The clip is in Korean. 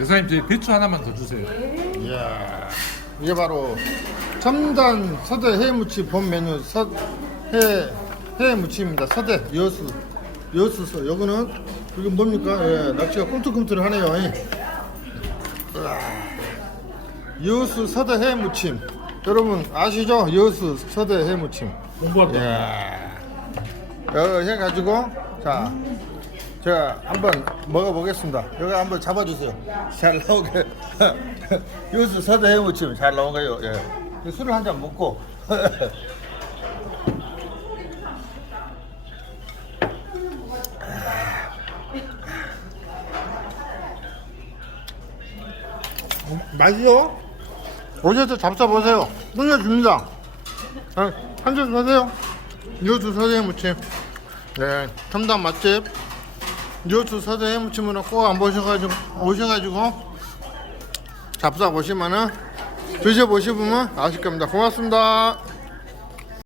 여사님 저희 배추 하나만 더 주세요. 이야, 이게 바로 첨단 서대 해무침 본 메뉴 서해 해무침입니다. 서대 여수 여수서 요거는 이게 뭡니까? 예, 낙지가 꿈틀꿈틀하네요. 예. 으아. 여수 서대 해무침 여러분 아시죠? 여수 서대 해무침. 공부한다. 예. 이거 해가지고 자 제가 한번 먹어보겠습니다. 여기 한번 잡아주세요. 잘 나오게. 요수 서대 해무침 잘 나오게요. 예. 술을 한 잔 먹고. 맛있어? 오셔서 잡숴보세요. 끝내줍니다. 아, 한잔 하세요. 요수 서대 해무침. 네, 첨단 맛집. 요수 서대 해무침은 꼭안 보셔가지고 오셔가지고 잡숴 보시면은 드셔보시면 아실 겁니다. 고맙습니다.